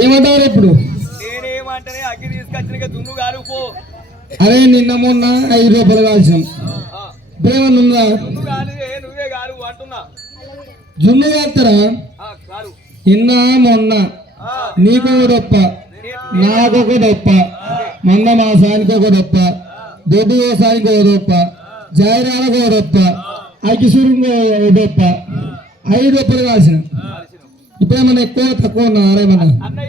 ఏమంటారు ఇప్పుడు? అరే నిన్న మొన్న ఐదు రూపాయలు కాల్చాం. ప్రేమను ఉందా జున్ను కాస్తారా నిన్న మొన్న. నీకు ఒక డొప్ప. నాకు ఒక డొప్ప మంద మాసానికి ఒక డొప్ప. దొడ్డు వ్యవసాయానికి ఒక డొప్ప. జయరాలకు ఒక డొప్ప. అకిసూరుకు ఒక డొప్ప. ఐదు డొప్పలు కాల్చిన ఇప్పుడేమన్నా ఎక్కువ తక్కువ ఉన్నా అరేమన్నా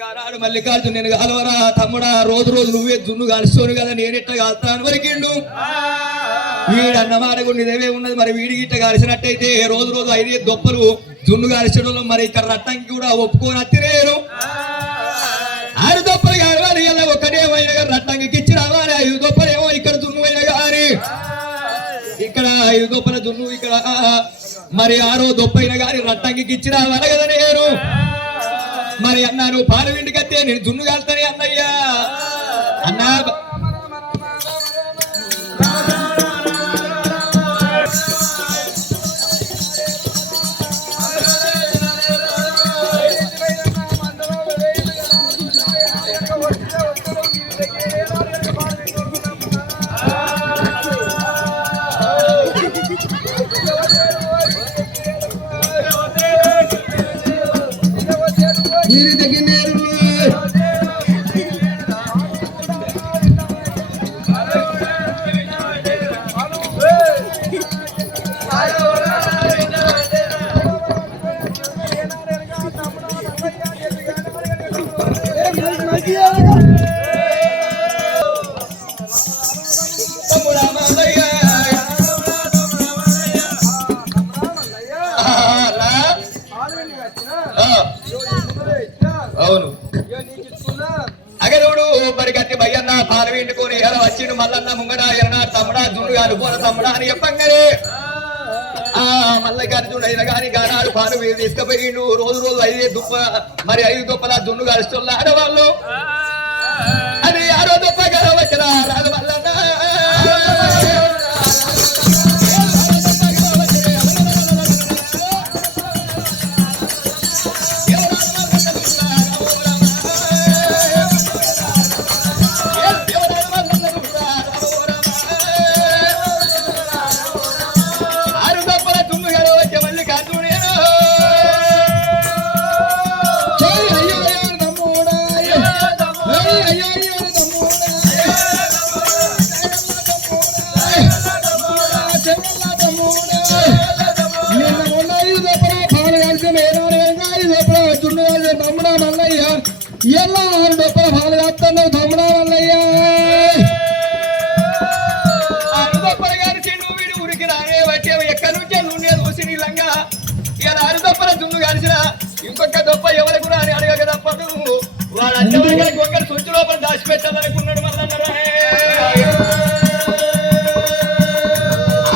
గారాడు మల్లికార్జున నేను కాలవరా తమ్ముడా రోజు రోజు నువ్వే జున్ను కాలుస్తాను కదా నేను ఎట్లా కాలుతాను వరకిండు వీడు అన్నమాట కూడా నిజమే ఉన్నది మరి వీడి గిట్ట కాల్చినట్టయితే రోజు రోజు ఐదు దొప్పలు జున్ను కాల్చడంలో మరి ఇక్కడ రట్టంకి కూడా ఒప్పుకొని అత్తిరేరు. ఆరు దొప్పలు కావాలి ఇలా ఒక్కటే గారు రట్టంకి ఇచ్చి రావాలి ఐదు దొప్పలు ఏమో ఇక్కడ దున్ను అయిన గారి ఇక్కడ ఐదు దొప్పల జున్ను ఇక్కడ మరి ఆరో దొప్పైన గారి రట్టంగికి ఇచ్చి రావాలి నేను మరి అన్నాను పాలు ఇంటికి వస్తే నేను దున్ను కాల్తానే అన్నయ్యా. అన్నా గట్టి భయ్యన్న పాలు విండుకొని ఎలా వచ్చిండు మల్లన్న ముంగడ ఎరనా తమ్ముడా దుండుగా పోన తమ్ముడా అని చెప్పంగానే ఆ మల్లగార్జున అయిన గాని గానాడు పాలు తీసుకుపోయిండు. రోజు రోజు ఐదు దుప్ప మరి ఐదు దుప్పల దున్ను గారుస్తున్న ఆడవాళ్ళు అది ఆరో దుప్ప వచ్చిన కాల్చిన ఇంకొక దప్ప ఎవరు కూడా అని అడగక తప్పదు. వాడు అడ్డమైన ఒకరి సొంచు లోపల దాచిపెట్టాలనుకున్నాడు మళ్ళీ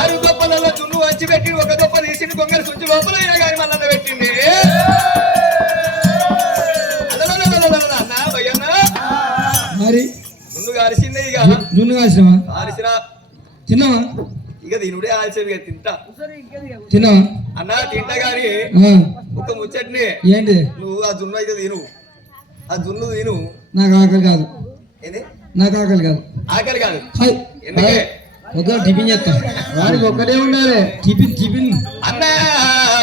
ఆరు దప్పలలో దున్ను వచ్చి పెట్టి ఒక దప్ప తీసి కొంగరు సొంచు లోపల అయినా కానీ మళ్ళీ పెట్టింది మరి ముందు కాల్చిందే ఇక దున్ను కాల్చినవా కాల్చిన తిన్నావా ఇక తినుడే ఆల్చేది ఇక తింటా తిన్నావా అన్న తింటా గాని ఆ, ఒక ముచ్చట్ని. ఏంటి? నువ్వు ఆ జున్ను అయితే తిను. ఆ జున్ను తిను. నాకు ఆకలి కాదు. ఏంది? నాకు ఆకలి కాదు. ఆకలి కాదు. ఎందుకే? పొద్దున టిఫిన్ చేస్తా. వాడికి ఒక్కటే ఉండాలి. Tiffin tiffin. అన్న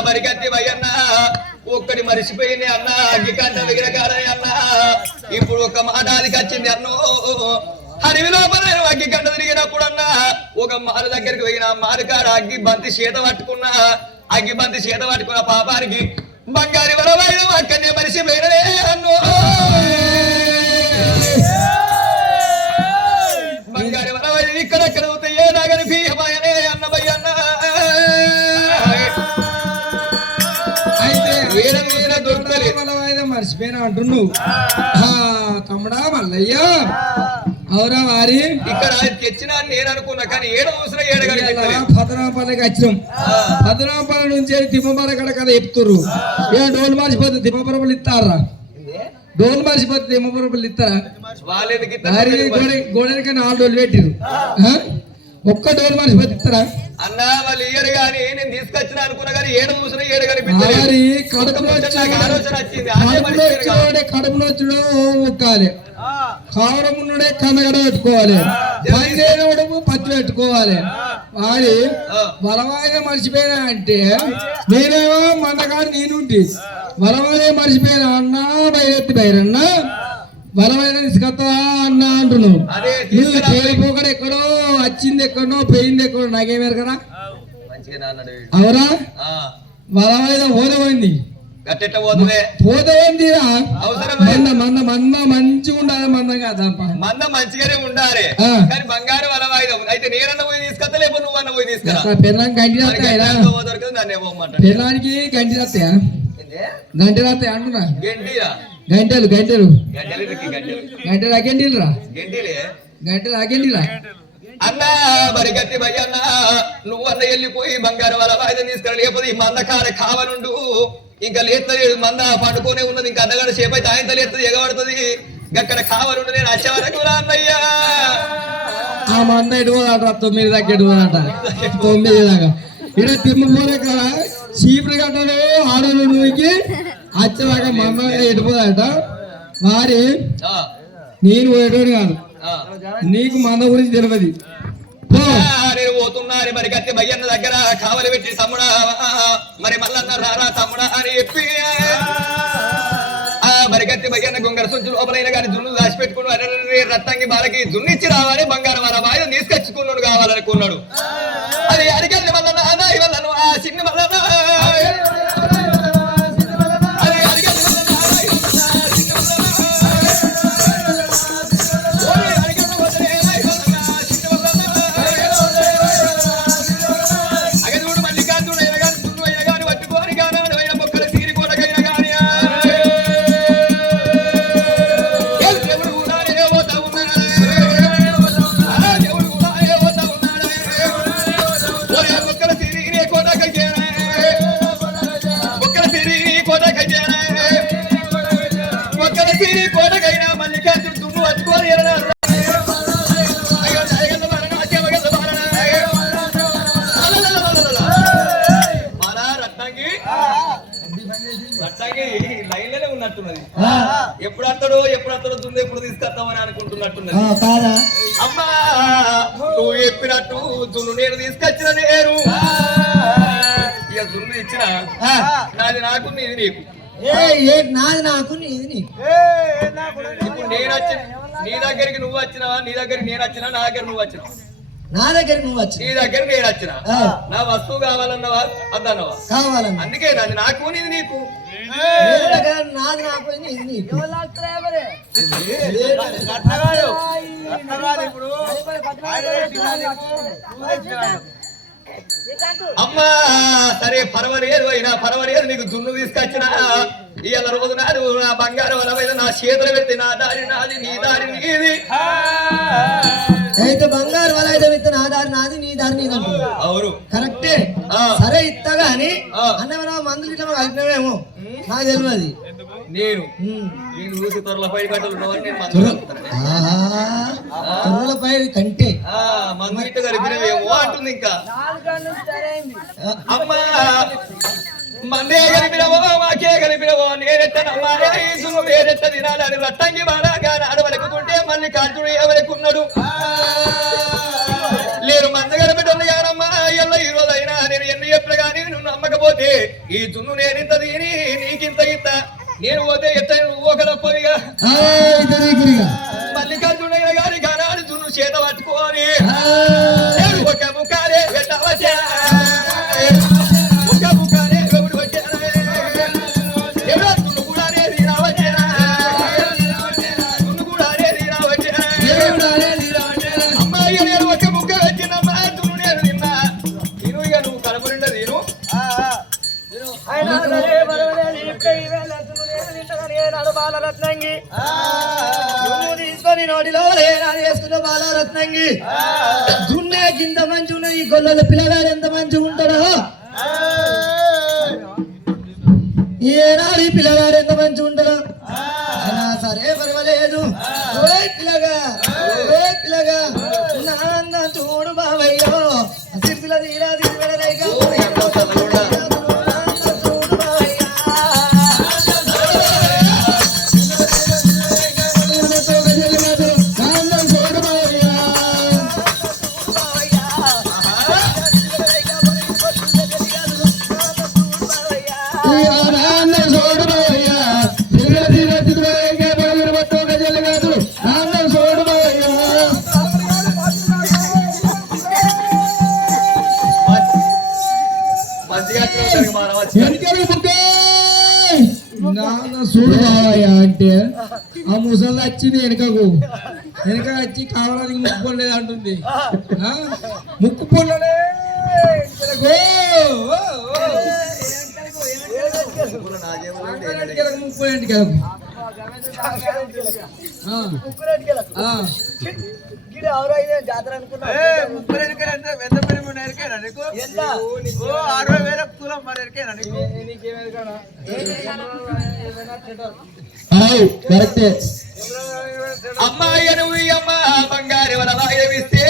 మరి అన్న ఒక్కడి మరిచిపోయింది అన్న అగ్గికంట విగ్రహాలే అన్న. ఇప్పుడు ఒక మాట అది వచ్చింది అన్నో. అడవి లోపల నేను అగ్గి గంట తిరిగినప్పుడు అన్న ఒక మారు దగ్గరికి పోయిన మారుకాడ అగ్గి బంతి చేత పట్టుకున్నా అగ్గి బంతి చేత పట్టుకున్న పాపానికి బంగారి వరవైన అక్కడనే మరిచిపోయినదే అన్నో. బంగారి వరవైన ఇక్కడెక్కడ అవుతాయి ఏ నగరి భీమయనే అన్నమయ్యన్న. అయితే ఏడ చూసినా దొరుకుతలేదు. బలమైన మర్చిపోయినా అంటున్నావు. ఆ, తమ్ముడా మల్లయ్య. అవురా వారి ఇక్కడ తెచ్చిన నేను అనుకున్నా కానీ ఏడ చూసినా ఏడగడి పదనాపల్లికి వచ్చినాం. పదనాపల్లి నుంచి తిమ్మపర కడ కదా చెప్తుర్రు. ఏ డోలు మర్చిపోతే తిమ్మపరపలు ఇస్తారా? డోలు మర్చిపోతే తిమ్మపరపలు ఇస్తారా? వాళ్ళెందుకు వారి ఇత్తలేదు మరి? గోడ గోడకి నాలుగు డోలు పెట్టిరు? ఒక్క డోర్ మనిషి బతిస్తారా అన్నా వాళ్ళు ఇయ్యరు గాని నేను తీసుకొచ్చిన అనుకున్నా కానీ ఏడు చూసిన ఏడు కనిపించలేదు. మరి కడుపులో కడుపులో. వచ్చాడే కడుపులో వచ్చాడో ముక్కాలి కావడం ఉన్నడే కన్నగడ పెట్టుకోవాలి పనిచేయడము పత్తి పెట్టుకోవాలి. వాడి. బలమైన మర్చిపోయినా అంటే నేనేమో మందకాడు నేనుంటి. బలమైన మర్చిపోయినా అన్నా బయరెత్తి బయరన్నా బలమైన తీసుకొస్తావా అన్నా అంటున్నావు. తీసుకురా. తేలిపోకడ ఎక్కడో వచ్చింది ఎక్కడో పోయింది ఎక్కడో నాకేమేరు కదా. అవరా? బలమైన ఓదమైంది గట్టెట్ట పోదమైందిరా అవసరం మంద మంద మంద మంచిగా ఉండాలి మందం కాదప్ప మంద మంచిగానే ఉండాలి. కానీ బంగారం అలా వాయిదాం అయితే నేనన్న పోయి తీసుకొస్తా లేకపోతే నువ్వు అన్న పోయి తీసుకురా? పెళ్ళానికి గంటి దొరకదు దాన్ని ఏమోమంటాడు పెళ్ళానికి గంటి రాస్తాయా? గంటి రాస్తాయి అంటున్నా? గంటిరా గంటలు గంటలు. గంటలు గంటలు? అగంటిలు రా గంటిలే. అగంటిలా అన్నా మరి గట్టి భయ్య అన్నా నువ్వు అన్న వెళ్ళిపోయి బంగారం వాళ్ళ వాయిదా తీసుకురా. లేకపోతే ఈ మంద కాడ కావనుండు. ఇంకా లేస్తలేదు మంద పండుకోనే ఉన్నది ఇంకా అన్నగాడు సేపు అయితే ఆయన లేస్తుంది ఎగబడుతుంది. అక్కడ కావనుండు నేను వచ్చే వరకు రా అన్నయ్యా. ఆ మంద ఎటు పోదాట తొమ్మిది దాకా ఎటు పోదాట తొమ్మిది దాకా. ఇక్కడ తిమ్మపోలే కదా చీపురు ఆడలు నువ్వుకి వచ్చేదాకా మంద ఎటు పోదాట? మరి నేను పోయేటోడు కాదు. నీకు మంద గురించి తెలియదు పో ఆ, నేను పోతున్నాను మరి గట్టి భయ్యన్న దగ్గర కావలి పెట్టి తమ్ముడా మరి మల్లన్న రారా తమ్ముడా అని చెప్పి ఆ మరి గట్టి భయ్యన్న గొంగర సొంచు లోపలైనా కానీ జున్ను దాచి పెట్టుకుని అరే రత్తంగి బాలకి జున్ను ఇచ్చి రావాలి బంగారం వాళ్ళ వాయిదా తీసుకొచ్చుకున్నాడు కావాలనుకున్నాడు. అది అడిగల్ని మల్లన్న అన్నా ఆ చిన్ని మల్లన్న ఎప్పుడు వస్తాడో ఎప్పుడు దున్ను ఎప్పుడు తీసుకొస్తామని అనుకుంటున్నట్టున్నది. కాదా? అమ్మా నువ్వు చెప్పినట్టు దున్ను నేను తీసుకొచ్చిన నేను ఇక దున్ను ఇచ్చిన. నాది నాకు నీది నీకు. నాది నాకు నీది నీకు. ఇప్పుడు నేను వచ్చిన నీ దగ్గరికి నువ్వు వచ్చినావా? నీ దగ్గరికి నేను వచ్చినా? నా దగ్గర నువ్వు వచ్చినావు? నా దగ్గరికి నువ్వు వచ్చి నీ దగ్గర నేను వచ్చిన. నా వస్తువు కావాలన్నవా? అద్దన్నవా? కావాలన్నా. అందుకే నాది నాకు నీది నీకు. నాది నీకు అమ్మా సరే పర్వాలేదు అయినా పర్వాలేదు నీకు దున్ను తీసుకొచ్చిన. ఇవాళ రోజు నాడు నా బంగారం వల్ల మీద నా చేతులు పెట్టి నా దారి నాది నీ దారి నీది. అయితే బంగారు వల అయితే విత్తు నా దారి నాది నీ దారి నీది. అవును. కరెక్టే. సరే ఇస్తా గాని ఆ. అన్నమరా మందులు ఇట్లా కలిపినవేమో నాకు తెలియదు నేను. ఊసి పై కంటే. ఆ మందు ఇట్ట కలిపినవేమో అంటుంది ఇంకా. అమ్మా! మందే కలిపినవో మాకే కలిపినవో నేనెట్ట నమ్మాలి ఐసును నేనెట్ట తినాలని రట్టంగి బాగా నడవలకుతుంటే మళ్ళీ కాల్చుడు ఎవరికున్నాడు? లేరు మంద కలిపెట్టుంది కానమ్మా ఎల్ల ఈ రోజైనా నేను ఎన్ని చెప్పిన కానీ నువ్వు నమ్మకపోతే ఈ దున్ను నేనింత తిని నీకింత ఇంత నేను పోతే ఎట్ట నువ్వు ఒక తప్పదిగా మల్లికార్జునయ్య గారి గానాడు దున్ను చేత పట్టుకోని నోటిలో లేనాడు వేసుకున్న బాలరత్నంగి. దున్నే కింద మంచి ఉన్నది ఈ గొల్లల పిల్లగాడు ఎంత మంచిగా ఉంటాడో. ఏనాడు ఈ పిల్లగాడు ఎంత మంచిగా ఉంటాడో. ముసలి వచ్చింది వెనకకు. వెనక వచ్చి కావడానికి ముక్కు పొండలేదు అంటుంది. ఆ? ముక్కు పొండలే. ముక్కు ఎంటికెలకు అరవై వేల తులం మరి ఎరికేనా నీకు? కరెక్టే. అమ్మాయి నువ్వు అమ్మ బంగారు వరలాయమిస్తే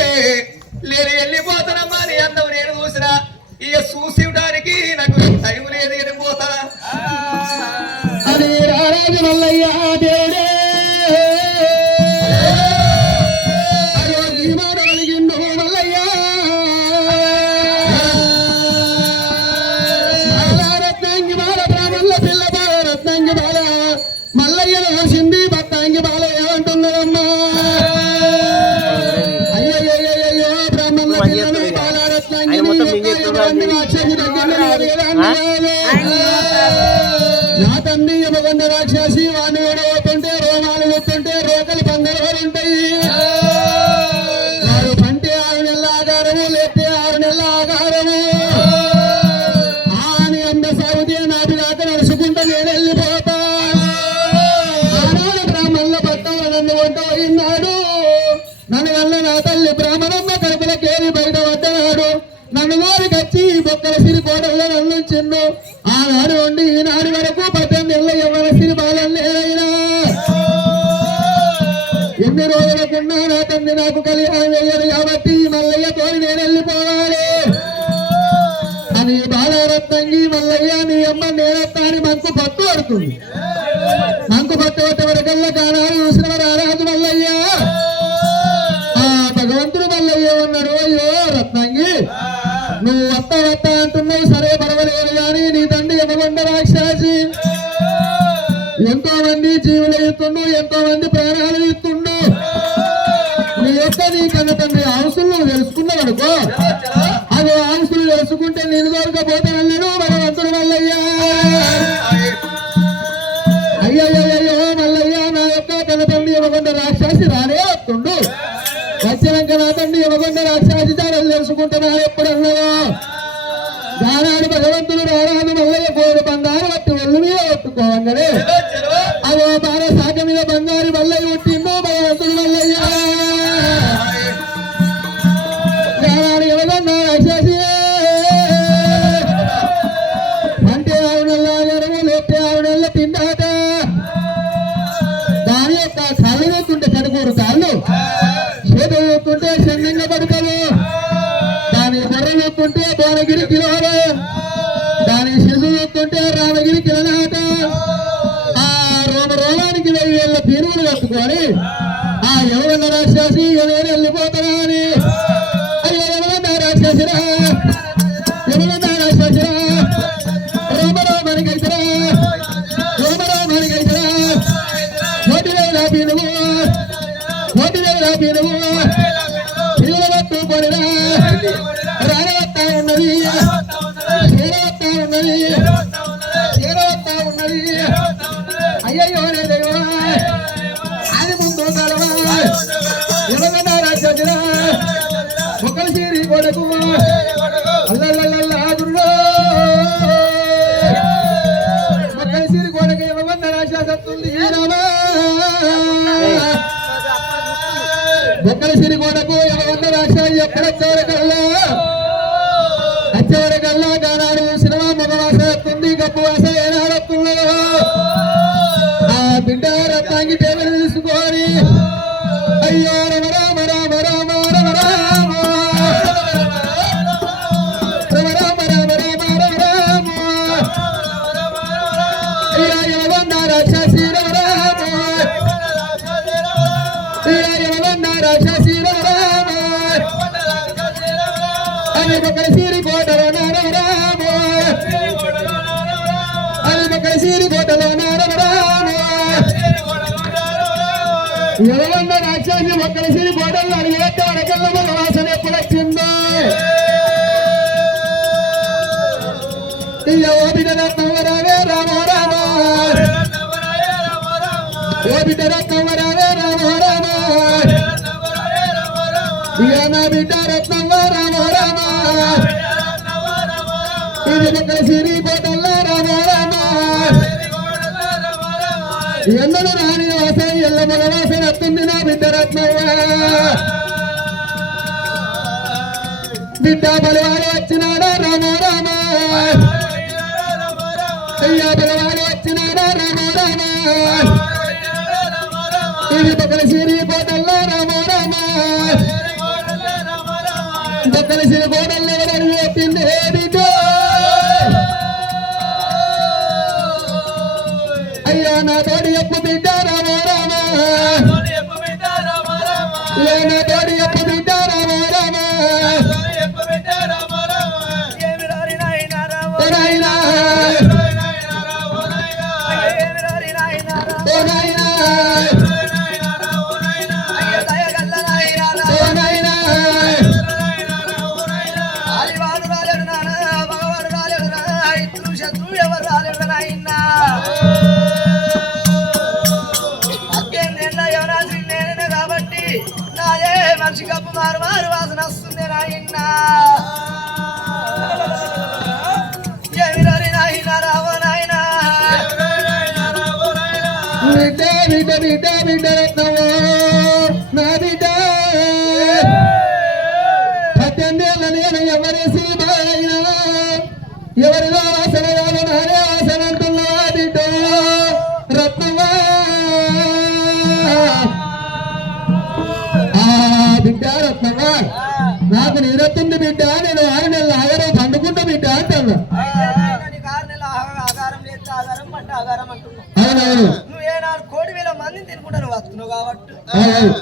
లేని వెళ్ళిపోతానమ్మా నీ అందం నేను చూసిన. ఇక చూసివడానికి నాకు టైం లేదు నేను పోతా. అది రారాజు మల్లయ్య దేవుడే. కోటల్లో ఆనాడు ఉండి ఈనాడు వరకు పద్దెనిమిది ఏళ్ళ ఎవరి సిరి ఎన్ని రోజులకున్నా నా తండ్రి నాకు కళ్యాణం వేయరు కాబట్టి మల్లయ్య తోని నేను వెళ్ళిపోవాలి. అని బాలరత్నంగి మల్లయ్య నీ అమ్మ నేనత్తాని మంకు పట్టు పడుతుంది. మంకు పట్టు పట్టే వరకల్లా కానాడు చూసిన రారాజు మల్లయ్య. ఆ భగవంతుడు మల్లయ్య ఉన్నాడు. అయ్యో రత్నంగి నువ్వు వస్తా వత్త అంటున్నావు. సరే జీవులు ఎంతో మంది ప్రాణాలు ఇస్తుండు. నీ యొక్క నీ కన్న తండ్రి ఆంసులు తెలుసుకున్నావు అనుకో అది ఆంశులు తెలుసుకుంటే నేను మనం భగవంతుడు మల్లయ్యా. అయ్యయ్యో మల్లయ్యా నా యొక్క తన తండ్రి ఇవ్వకుండా రాక్షసి రానే వస్తుండు. వచ్చినాక నా తండ్రి ఇవ్వకుండా రాక్షసి దాని దానాడు భగవంతుడు రారాదు మల్లయ్య కోడు బంగారు పట్టి ఒళ్ళు మీద కొట్టుకోవంగానే అదో బాల శాఖ మీద బంగారు మల్లయ్య పుట్టిందో భగవంతుడు మల్లయ్య. రాక్షసి. అంటే ఆవిడల్లా గరము లేతే ఆవిడల్ల తిండాట దాని యొక్క కాళ్ళు వేస్తుంటే కడుకూరు కాళ్ళు. చేతులు వేస్తుంటే చందంగా పడతారు దాని బుర్ర వేస్తుంటే భువనగిరి కిలోలు కట్టుకొని ఆ ఎవరన్న రాక్షసి నేను వెళ్ళిపోతానా అని? అయ్యో ఎవరన్నా రాక్షసిరా? ఒక్కరి సిరి కొడుకు ఎక్కడ? రాక్షసి అది ఒకరి సిరి కోటలో రమ రామ అది ఒకరి సిరి కోటలో రమ రామ ఎవరన్న రాక్షసి ఒక్కరి సిరి కోటల్లో అడిగేట్టే వరకల్లా మన వాసన ఎప్పుడు వచ్చిందో ఇయ్య ఓ బిడ్డ రత్నవరావే రామ రామ ఓ బిడ్డ రత్నమ్మ రావే రామ రామ ఇక నా బిడ్డ రత్నమ్మ ఇది పక్కన సిరి కోటల్ల ఎన్నడు రాని వాస ఎల్ల మగ వాసన వస్తుంది నా బిడ్డ రత్నమ్మ బిడ్డ బలవాడు వచ్చినాడా రామ రామ. అయ్యా బలవాడు వచ్చినాడా రామ రామ. ఇది పక్కన సిరి కోటల్ల రామ. రామ నా తోడి బిడ్డ బిడ్డ బిడ్డ బిడ్డ రత్నమో నా బిడ్డ పద్దెనిమిదేళ్ళ నేను ఎవరి సీమైనా ఎవరిలో వాసన కాదు నానే వాసన అంటున్నా బిడ్డ రత్నమా ఆ బిడ్డ రత్నమా నాకు నీరెత్తుంది బిడ్డ నేను ఆరు నెలలు ఆగరం పండుకుంటా బిడ్డ అంటున్నా నెలల ఆహారం లేదు ఆధారం పంట ఆధారం అంటున్నావు అవునవును నువ్వు ఏనాడు కోటి వేల మందిని తినుకుంటా నువ్వు వస్తున్నావు కాబట్టి అవును.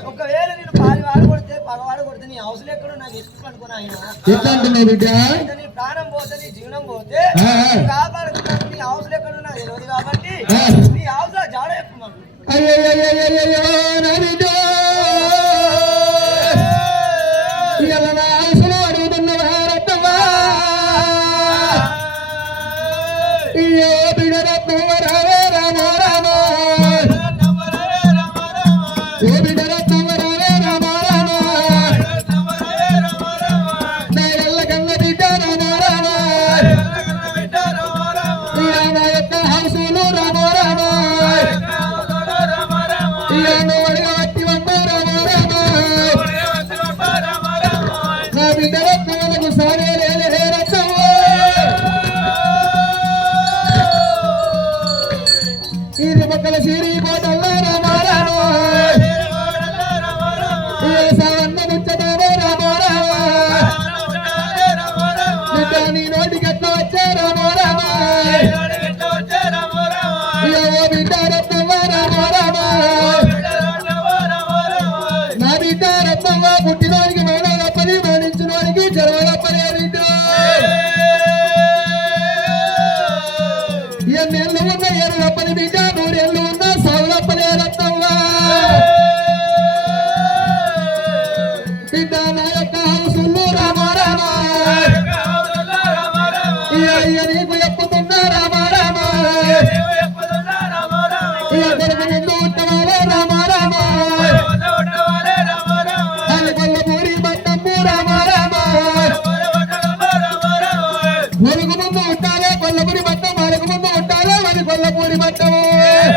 ఒకవేళ నేను పాలి వాడు కొడితే పగవాడు కొడితే నీ అవసరం ఎక్కడో నాకు ఎత్తు అనుకున్నా ఆయన బిడ్డ? నీ ప్రాణం పోతే నీ జీవనం పోతే కాపాడుకున్నాను నీ అవసరం ఎక్కడో నాకు తెలియదు కాబట్టి. నీ అవసరం జాడ చెప్పు నా బిడ్డ రత్నమ్మ நல்ல கூறி மாட்டோம்